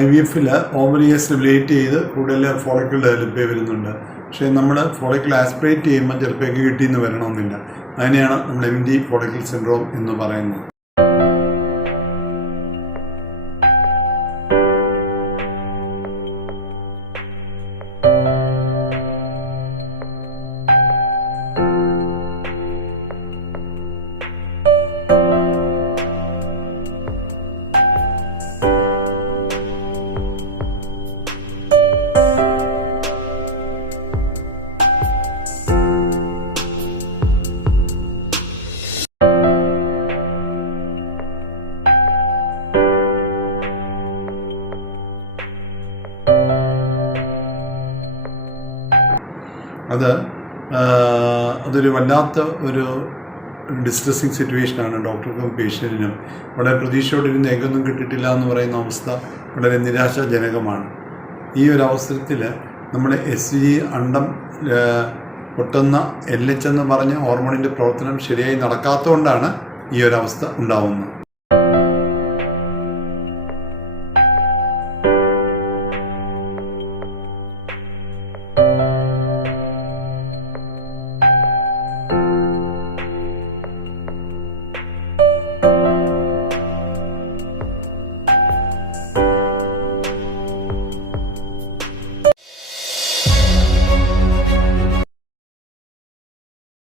I V എഫിൽ ഓവറിയെ stimulate ചെയ്ത് കൂടുതൽ ഫോളിക്കിൾ ഡെവലപ്പ് വരുന്നുണ്ട്. പക്ഷേ നമ്മൾ ഫോളിക്കിൾ ആസ്പിറേറ്റ് ചെയ്യുമ്പോൾ ചിലപ്പോൾ എഗ് കിട്ടിയെന്ന് വരണമെന്നില്ല. അതിനെയാണ് നമ്മൾ എംപ്റ്റി ഫോളിക്കിൾ സിൻഡ്രോം എന്ന് പറയുന്നത്. അതൊരു വല്ലാത്ത ഒരു ഡിസ്ട്രെസ്സിങ് സിറ്റുവേഷനാണ് ഡോക്ടർക്കും പേഷ്യൻറ്റിനും. വളരെ പ്രതീക്ഷയോടിരുന്ന് എഗ്ഗൊന്നും കിട്ടിയിട്ടില്ല എന്ന് പറയുന്ന അവസ്ഥ വളരെ നിരാശാജനകമാണ്. ഈ ഒരു അവസരത്തിൽ നമ്മുടെ SG അണ്ടം പൊട്ടുന്ന LH എന്ന് പറഞ്ഞ ഹോർമോണിൻ്റെ പ്രവർത്തനം ശരിയായി നടക്കാത്തതുകൊണ്ടാണ് ഈ ഒരു അവസ്ഥ ഉണ്ടാവുന്നത്.